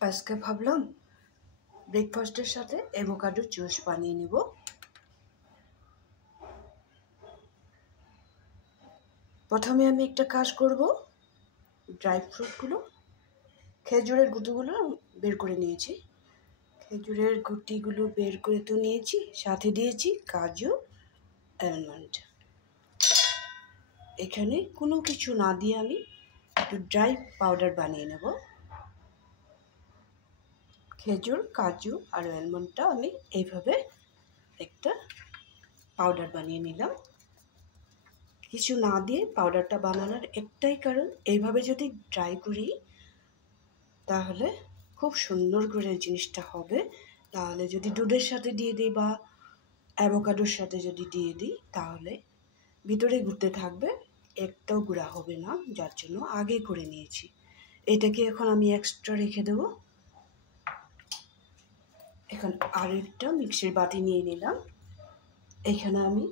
আজকে ভাবলাম ব্রেকফাস্টের সাথে অ্যাভোকাডো জুস বানিয়ে নেব। প্রথমে আমি একটা কাজ করব, ড্রাই ফ্রুটগুলো, খেজুরের গুটিগুলো বের করে নিয়েছি। খেজুরের গুটিগুলো বের করে তো নিয়েছি, সাথে দিয়েছি কাজু, আলমন্ড। এখানে কোনো কিছু না দিয়ে আমি একটু ড্রাই পাউডার বানিয়ে নেব। খেজুর, কাজু আর আলমন্ডটা আমি এইভাবে একটা পাউডার বানিয়ে নিলাম। কিছু না দিয়ে পাউডারটা বানানোর একটাই কারণ, এইভাবে যদি ড্রাই করি তাহলে খুব সুন্দর করে জিনিসটা হবে। তাহলে যদি দুধের সাথে দিয়ে দিই বা অ্যাভোকাডোর সাথে যদি দিয়ে দিই তাহলে ভিতরে ঘুরতে থাকবে, একটাও গুঁড়া হবে না, যার জন্য আগে করে নিয়েছি। এটাকে এখন আমি এক্সট্রা রেখে দেবো। এখন আরেকটা মিক্সির বাটি নিয়ে নিলাম। এখানে আমি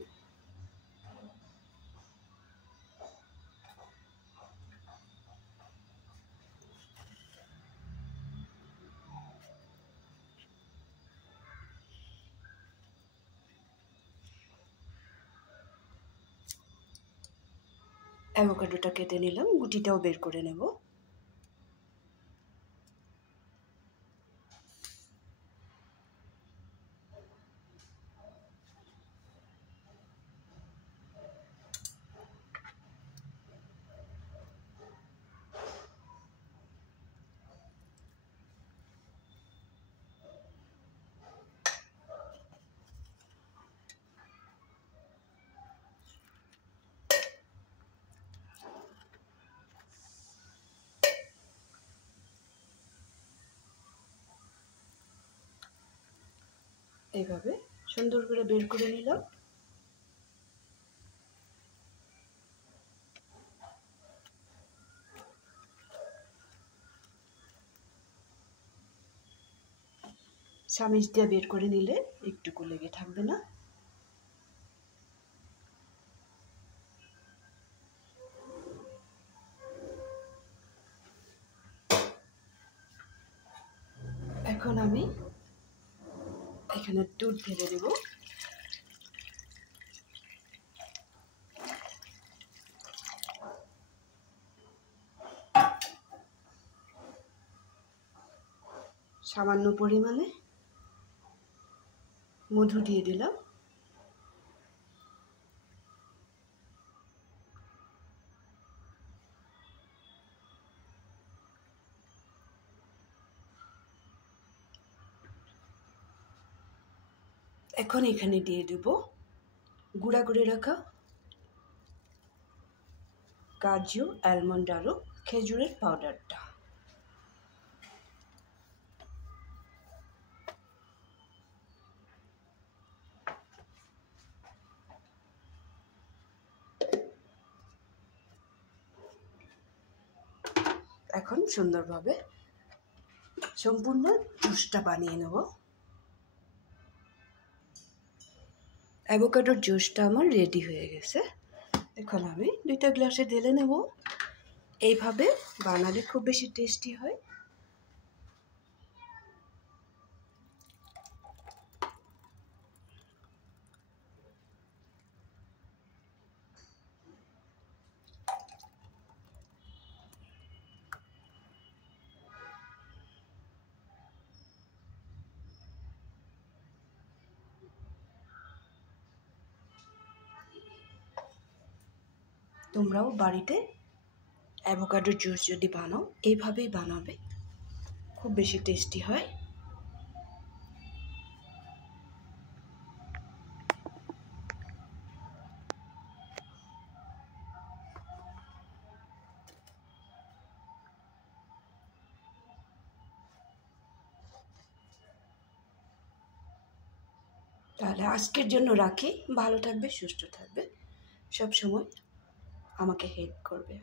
অ্যাভোকাডোটা কেটে নিলাম, গুটিটাও বের করে নেব। এইভাবে সুন্দর করে বের করে নিলাম। চামিচ দিয়ে বের করে নিলে একটুকু লেগে থাকবে না। এখন আমি এখানে দুধ ঢেলে দেব। সামান্য পরিমাণে মধু দিয়ে দিলাম। এখন এখানে দিয়ে দেব গুঁড়া করে রাখা কাজু, আলমন্ড আরও খেজুরের পাউডারটা। এখন সুন্দরভাবে সম্পূর্ণ জুসটা বানিয়ে নেব। অ্যাভোকাডোর জুসটা আমার রেডি হয়ে গেছে। এখন আমি 2টা গ্লাসে ঢেলে নেব। এইভাবে বানালে খুব বেশি টেস্টি হয়। তোমরাও বাড়িতে অ্যাভোকাডোর জুস যদি বানাও এইভাবেই বানাবে, খুব বেশি টেস্টি হয়। তাহলে আজকের জন্য রাখি। ভালো থাকবে, সুস্থ থাকবে, সব সময় আমাকে হেল্প করবে।